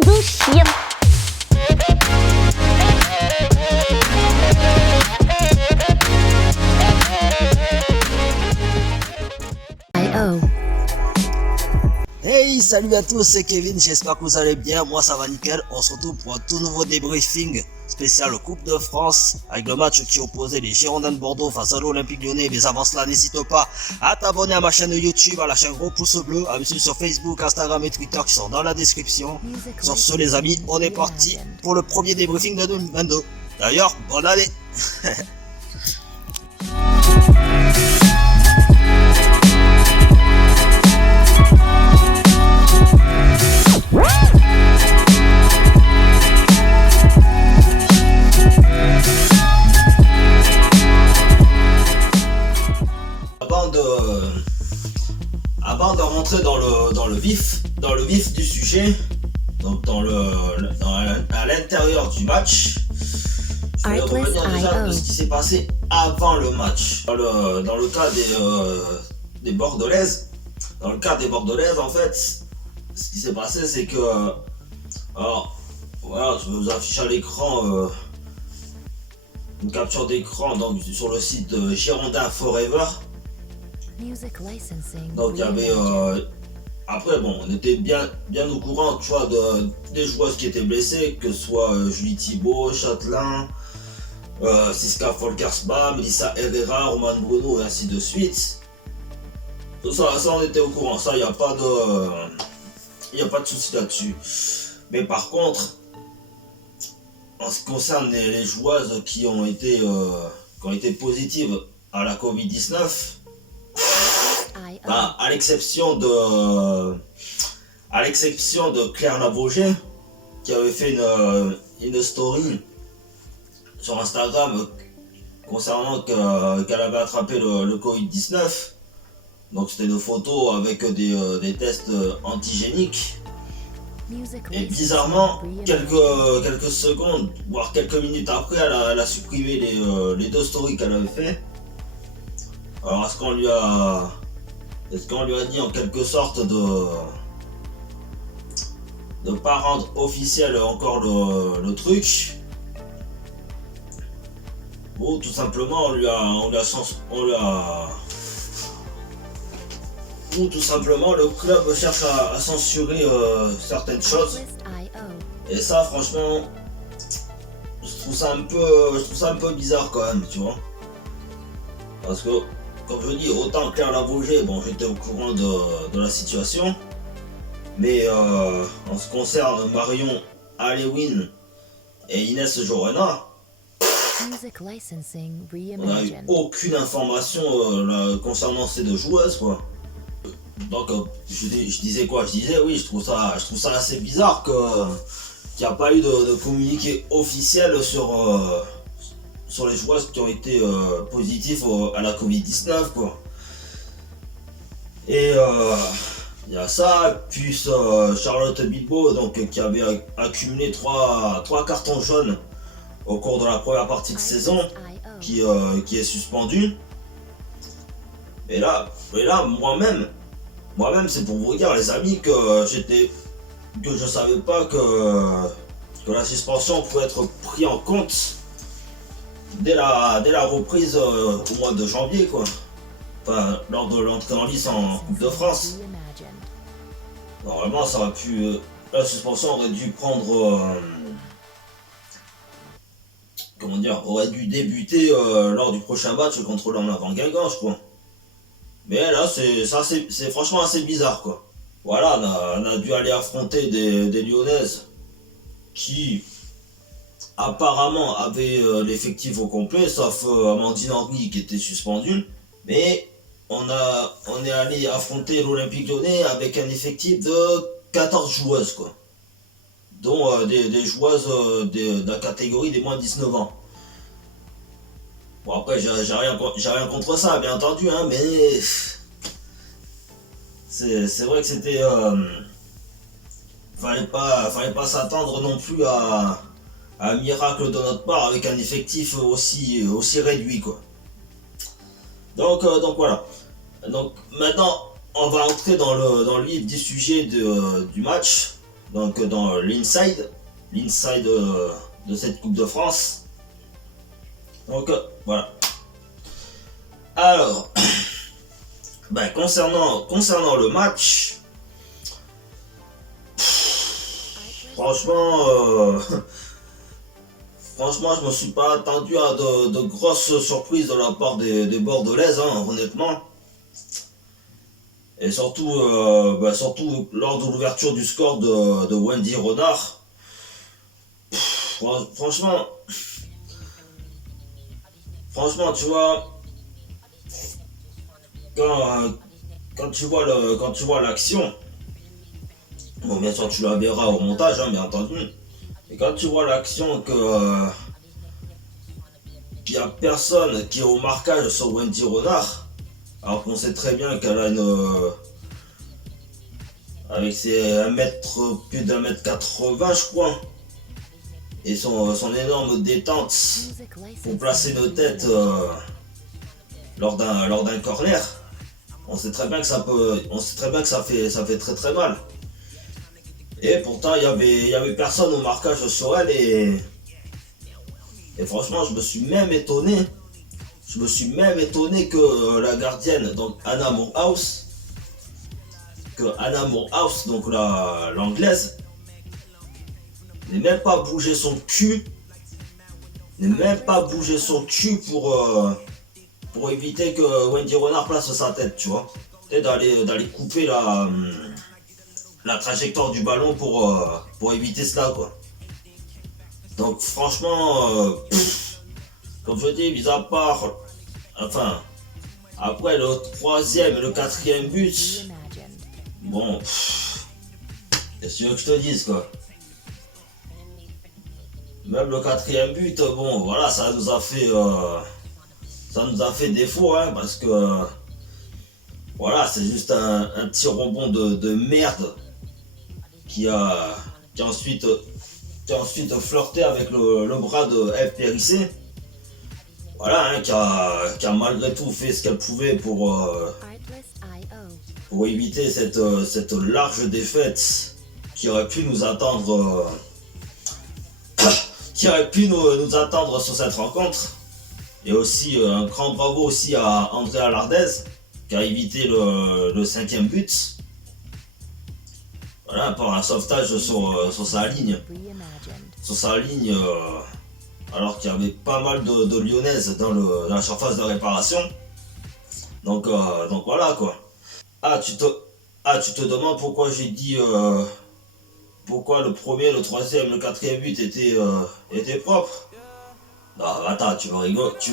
de chien. Hey, salut à tous, c'est Kevin, j'espère que vous allez bien, moi ça va nickel. On se retrouve pour un tout nouveau débriefing spécial Coupe de France avec le match qui opposait les Girondins de Bordeaux face à l'Olympique Lyonnais. Mais avant cela, n'hésite pas à t'abonner à ma chaîne YouTube, à lâcher un gros pouce bleu, à me suivre sur Facebook, Instagram et Twitter qui sont dans la description. Sur ce les amis, on est parti pour le premier débriefing de 2022. D'ailleurs, bonne année. Avant de rentrer dans le vif du sujet, donc à l'intérieur du match, je vais revenir déjà de ce qui s'est passé avant le match. Dans le cas des Bordelaises, en fait, ce qui s'est passé, c'est que, alors, voilà, je vais vous afficher à l'écran une capture d'écran donc sur le site de Girondins Forever. Donc il y avait après bon, on était bien au courant, tu vois, des joueuses qui étaient blessées, que ce soit Julie Thibault, Châtelain, Siska Folkersba, Melissa Herrera, Roman Bruno et ainsi de suite. Tout ça on était au courant, ça il n'y a pas de souci là-dessus. Mais par contre, en ce qui concerne les joueuses qui ont été positives à la Covid-19, bah, à l'exception de Claire Labauger qui avait fait une story sur Instagram concernant qu'elle avait attrapé le Covid-19. Donc c'était une photo avec des tests antigéniques. Et bizarrement, quelques secondes, voire quelques minutes après, elle a supprimé les deux stories qu'elle avait fait. Alors est-ce qu'on lui a dit en quelque sorte de pas rendre officiel encore le truc, ou tout simplement ou tout simplement le club cherche à censurer certaines choses. Et ça franchement, je trouve ça un peu bizarre quand même, tu vois. Parce que comme je dis, autant Claire Labauger, bon, j'étais au courant de la situation, mais en ce qui concerne Marion Alewin et Inès Jorena, on n'a eu aucune information concernant ces deux joueuses, quoi. Donc je disais quoi? Je disais oui, je trouve ça assez bizarre qu'il n'y a pas eu de communiqué officiel sur les joueuses qui ont été positifs à la Covid-19, quoi. Et il y a ça, puis Charlotte Bilbao, donc qui avait accumulé 3 cartons jaunes au cours de la première partie de saison, qui est suspendue. Et là moi-même c'est pour vous dire les amis que je savais pas que la suspension pouvait être prise en compte dès la reprise au mois de janvier, quoi. Enfin, lors de l'entrée en lice en Coupe de France. Normalement, ça aurait pu. La suspension aurait dû prendre. Aurait dû débuter lors du prochain match contre l'Avant Guingamp, quoi. Mais là, c'est franchement assez bizarre, quoi. Voilà, on a dû aller affronter des Lyonnaises qui apparemment avait l'effectif au complet, sauf Amandine Henry qui était suspendue. Mais on est allé affronter l'Olympique Lyonnais avec un effectif de 14 joueuses, quoi. Dont des joueuses de la catégorie des moins de 19 ans. Bon après j'ai rien contre ça bien entendu, hein, mais c'est vrai que c'était fallait pas s'attendre non plus à un miracle de notre part avec un effectif aussi réduit, quoi. Donc voilà. Donc maintenant on va entrer dans le vif du sujet du match. donc dans l'inside de cette Coupe de France. Donc voilà. Alors, ben, concernant le match, franchement, franchement, je me suis pas attendu à de grosses surprises de la part des Bordelaises, hein, honnêtement. Et surtout, surtout lors de l'ouverture du score de Wendy Renard. Franchement, tu vois, quand tu vois l'action, bon, bien sûr, tu la verras au montage, hein, bien entendu. Et quand tu vois l'action qu'il n'y a personne qui est au marquage sur Wendy Renard, alors qu'on sait très bien qu'elle a avec ses 1 mètre, plus d'un mètre 80, je crois, et son énorme détente pour placer nos têtes lors d'un corner, on sait très bien que ça fait très très mal. Et pourtant, il y avait personne au marquage sur elle et franchement, je me suis même étonné que la gardienne, donc Anna Moorhouse, donc l'anglaise, n'ait même pas bougé son cul, pour éviter que Wendy Renard place sa tête, tu vois. Et d'aller couper la trajectoire du ballon pour éviter cela, quoi. Donc franchement, comme je dis, mis à part, enfin, après le 3e et le 4e but, bon, qu'est-ce que tu veux que je te dise, quoi. Même le 4e but, bon, voilà, ça nous a fait défaut, hein, parce que, voilà, c'est juste un petit rebond de merde qui a ensuite flirté avec le bras de FPRIC. Voilà, hein, qui a malgré tout fait ce qu'elle pouvait pour éviter cette large défaite qui aurait pu nous attendre sur cette rencontre. Et aussi un grand bravo aussi à Andrea Lardez qui a évité le 5e but. Voilà, par un sauvetage sur sa ligne. Alors qu'il y avait pas mal de Lyonnaises dans la surface de réparation. Donc voilà, quoi. Tu te demandes pourquoi j'ai dit pourquoi le 1er, le 3e, le 4e but étaient propres. Non, attends, tu vas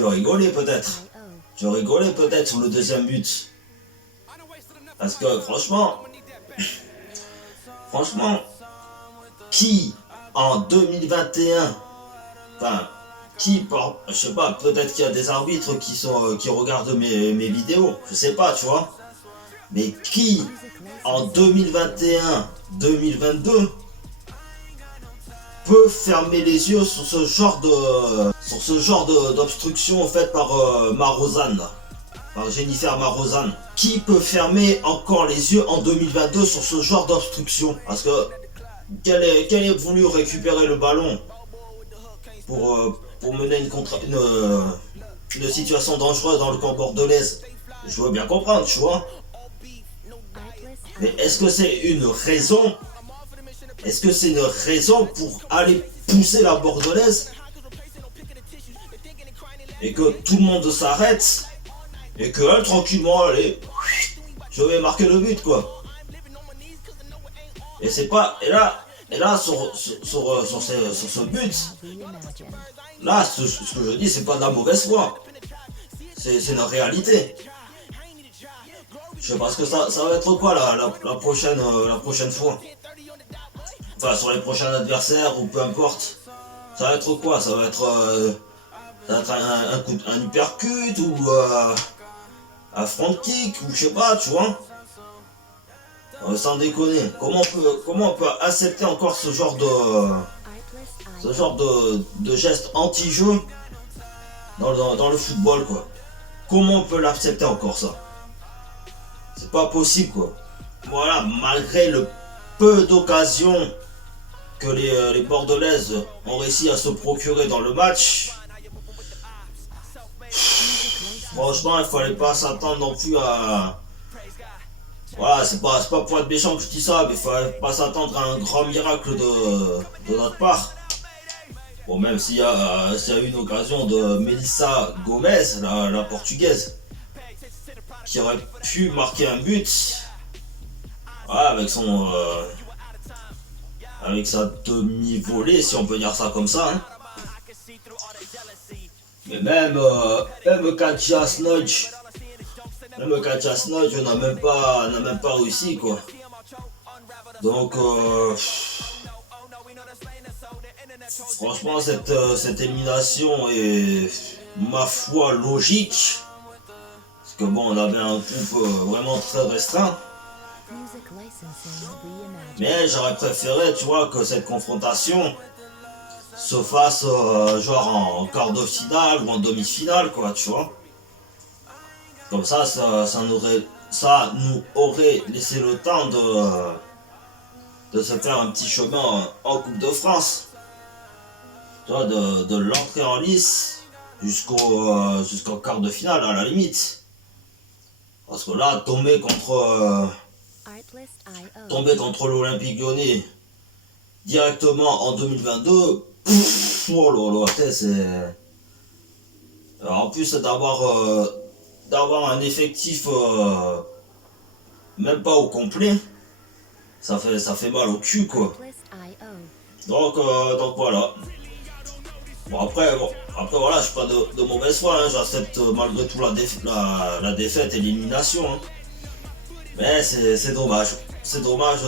rigoler peut-être. Tu vas rigoler peut-être sur le 2e but. Parce que franchement, qui en 2021, enfin, je sais pas, peut-être qu'il y a des arbitres qui regardent mes vidéos, je sais pas, tu vois. Mais qui en 2021-2022 peut fermer les yeux sur ce genre d'obstruction faite par Marozane, par Jennifer Marozane. Qui peut fermer encore les yeux en 2022 sur ce genre d'obstruction? Parce que qu'elle ait voulu récupérer le ballon pour mener une situation dangereuse dans le camp bordelaise, je veux bien comprendre, tu vois. Mais est-ce que c'est une raison pour aller pousser la bordelaise et que tout le monde s'arrête et que elle, tranquillement, allez, je vais marquer le but, quoi. Et c'est pas, et là sur ce but, là ce que je dis, c'est pas de la mauvaise foi, c'est une réalité. Je sais pas ce que ça va être quoi la prochaine fois. Enfin, sur les prochains adversaires ou peu importe. Ça va être quoi? Ça va être un uppercut ou un front kick ou je sais pas, tu vois. Sans déconner. Comment on peut accepter encore ce genre de geste anti-jeu dans le football, quoi. Comment on peut l'accepter encore, ça? C'est pas possible, quoi. Voilà, malgré le peu d'occasions que les Bordelaises ont réussi à se procurer dans le match, franchement, il fallait pas s'attendre non plus à... Voilà, c'est pas pour être méchant que je dis ça, mais il fallait pas s'attendre à un grand miracle de notre part. Bon, même s'il y a eu une occasion de Melissa Gomez, la portugaise, qui aurait pu marquer un but, voilà, avec sa demi-volée, si on peut dire ça comme ça. Hein. Mais même Katja Snodge, n'a même pas réussi quoi. Donc franchement cette élimination est ma foi logique. Parce que bon, on avait un groupe vraiment très restreint. Mais j'aurais préféré, tu vois, que cette confrontation se fasse genre en quart de finale ou en demi-finale, quoi, tu vois. Comme ça nous aurait laissé le temps de se faire un petit chemin en Coupe de France. Tu vois, de l'entrée en lice jusqu'au quart de finale, à la limite. Parce que là, tomber contre l'Olympique Lyonnais directement en 2022, oh là là, c'est... En plus d'avoir un effectif même pas au complet, ça fait mal au cul quoi. Donc voilà. Bon après voilà, je suis pas de mauvaise foi, hein, j'accepte malgré tout la défaite et l'élimination. Hein. Mais c'est dommage. C'est dommage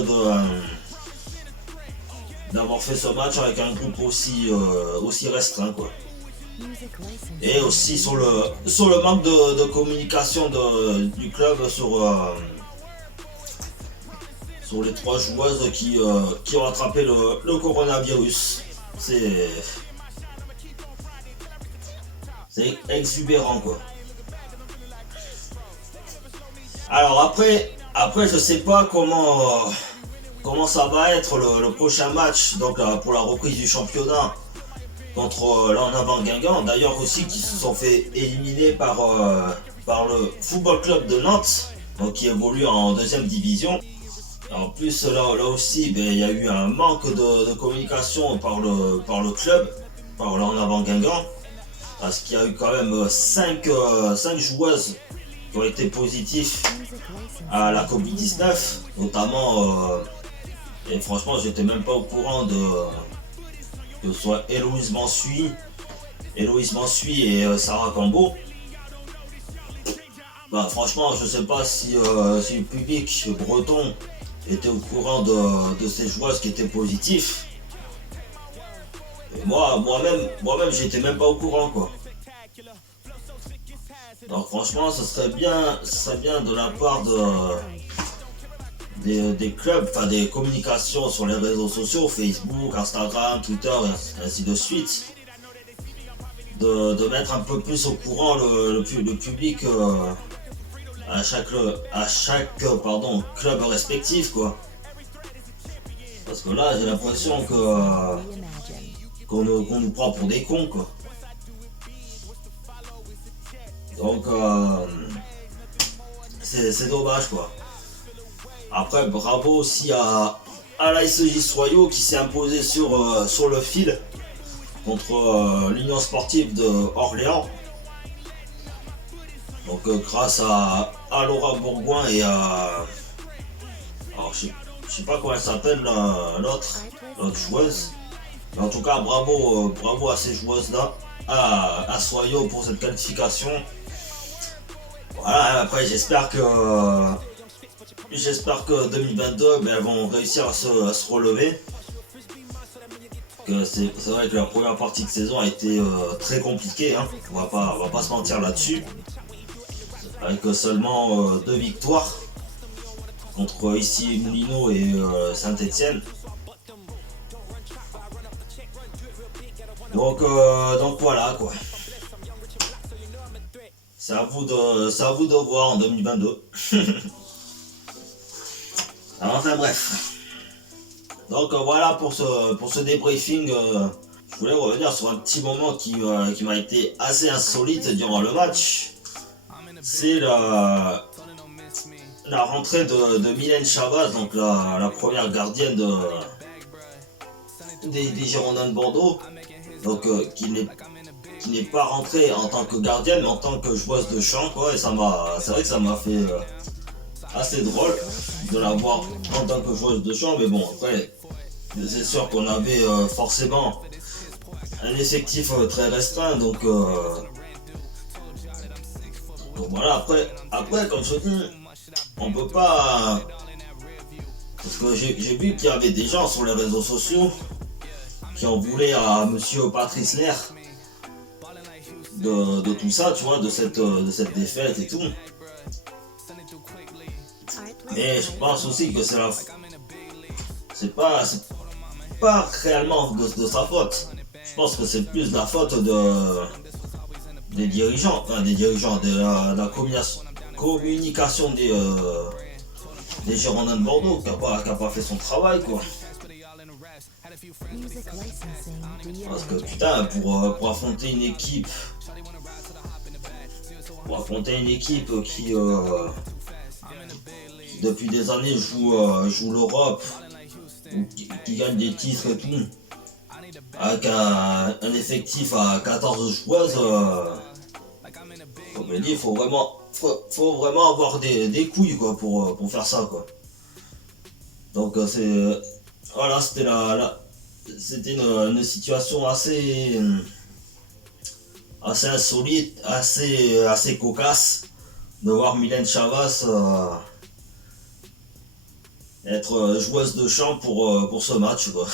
d'avoir fait ce match avec un groupe aussi restreint quoi. Et aussi sur le manque de communication du club sur les 3 joueuses qui ont attrapé le coronavirus. C'est exubérant quoi. Alors après je sais pas comment ça va être le prochain match donc pour la reprise du championnat contre l'En Avant Guingamp, d'ailleurs aussi qui se sont fait éliminer par le Football Club de Nantes, donc qui évolue en 2e division. Et en plus là aussi il y a eu un manque de communication par le club, par l'En Avant Guingamp, parce qu'il y a eu quand même 5 joueuses qui ont été positives à la Covid-19, notamment et franchement j'étais même pas au courant que ce soit Héloïse Mansuy et Sarah Cambo. Bah franchement je sais pas si le public breton était au courant de ces joueuses qui étaient positifs. Et moi-même j'étais même pas au courant quoi. Donc franchement ce serait bien de la part des clubs, enfin des communications sur les réseaux sociaux, Facebook, Instagram, Twitter et ainsi de suite, de mettre un peu plus au courant le public à chaque club respectif quoi. Parce que là j'ai l'impression qu'on nous prend pour des cons quoi. Donc c'est dommage quoi. Après bravo aussi à l'ASJ Soyaux qui s'est imposé sur le fil contre l'Union Sportive de Orléans. Donc grâce à Laura Bourgoin et à... Alors je sais pas comment elle s'appelle l'autre joueuse. Mais en tout cas bravo à ces joueuses là, à Soyaux pour cette qualification. Voilà, après j'espère que 2022 elles vont réussir à se relever. C'est vrai que la première partie de saison a été très compliquée, hein. On va pas se mentir là-dessus. Avec seulement 2 victoires contre ici Moulineau et Saint-Etienne. Donc voilà quoi. C'est à vous de voir en 2022. Alors, enfin bref. Donc voilà pour ce débriefing. Je voulais revenir sur un petit moment qui m'a été assez insolite durant le match. C'est la rentrée de Mylène Chavaz, donc la première gardienne des Girondins de Bordeaux, donc qui n'est pas rentrée en tant que gardienne mais en tant que joueuse de champ, quoi. Et c'est vrai que ça m'a fait assez drôle de la voir en tant que joueuse de champ, mais bon, après c'est sûr qu'on avait forcément un effectif très restreint, donc voilà. Après comme je dis, on peut pas, parce que j'ai vu qu'il y avait des gens sur les réseaux sociaux qui en voulaient à monsieur Patrice Lair de tout ça, tu vois, de cette défaite et tout. Mais je pense aussi que c'est pas réellement de sa faute. Je pense que c'est plus la faute des dirigeants, de la communication des Girondins de Bordeaux qui a pas fait son travail, quoi. Parce que putain, pour affronter une équipe qui depuis des années joue l'Europe, ou qui gagne des titres et tout, avec un effectif à 14 joueuses, comme je dis, faut vraiment avoir des couilles, quoi, pour faire ça, quoi. Donc voilà, c'était une situation assez insolite, assez cocasse de voir Mylène Chavaz être joueuse de champ pour ce match, quoi.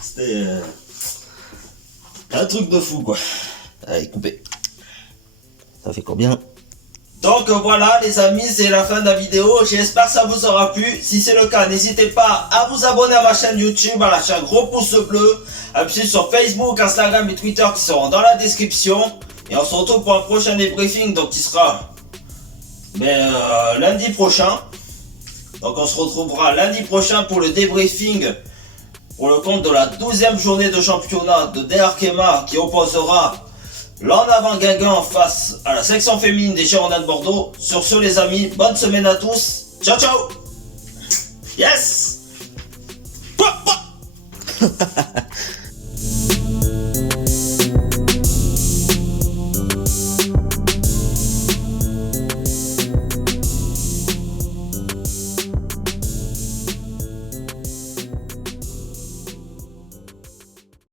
C'était un truc de fou, quoi. Allez, coupez. Ça fait combien? Donc voilà les amis, c'est la fin de la vidéo. J'espère que ça vous aura plu. Si c'est le cas, n'hésitez pas à vous abonner à ma chaîne YouTube, à lâcher un gros pouce bleu, à me suivre sur Facebook, Instagram et Twitter qui seront dans la description. Et on se retrouve pour un prochain débriefing, donc qui sera lundi prochain. Donc on se retrouvera lundi prochain pour le débriefing pour le compte de la 12e journée de championnat de DRKMA qui opposera l'En Avant Guingamp face à la section féminine des Girondins de Bordeaux. Sur ce les amis, bonne semaine à tous. Ciao ciao. Yes.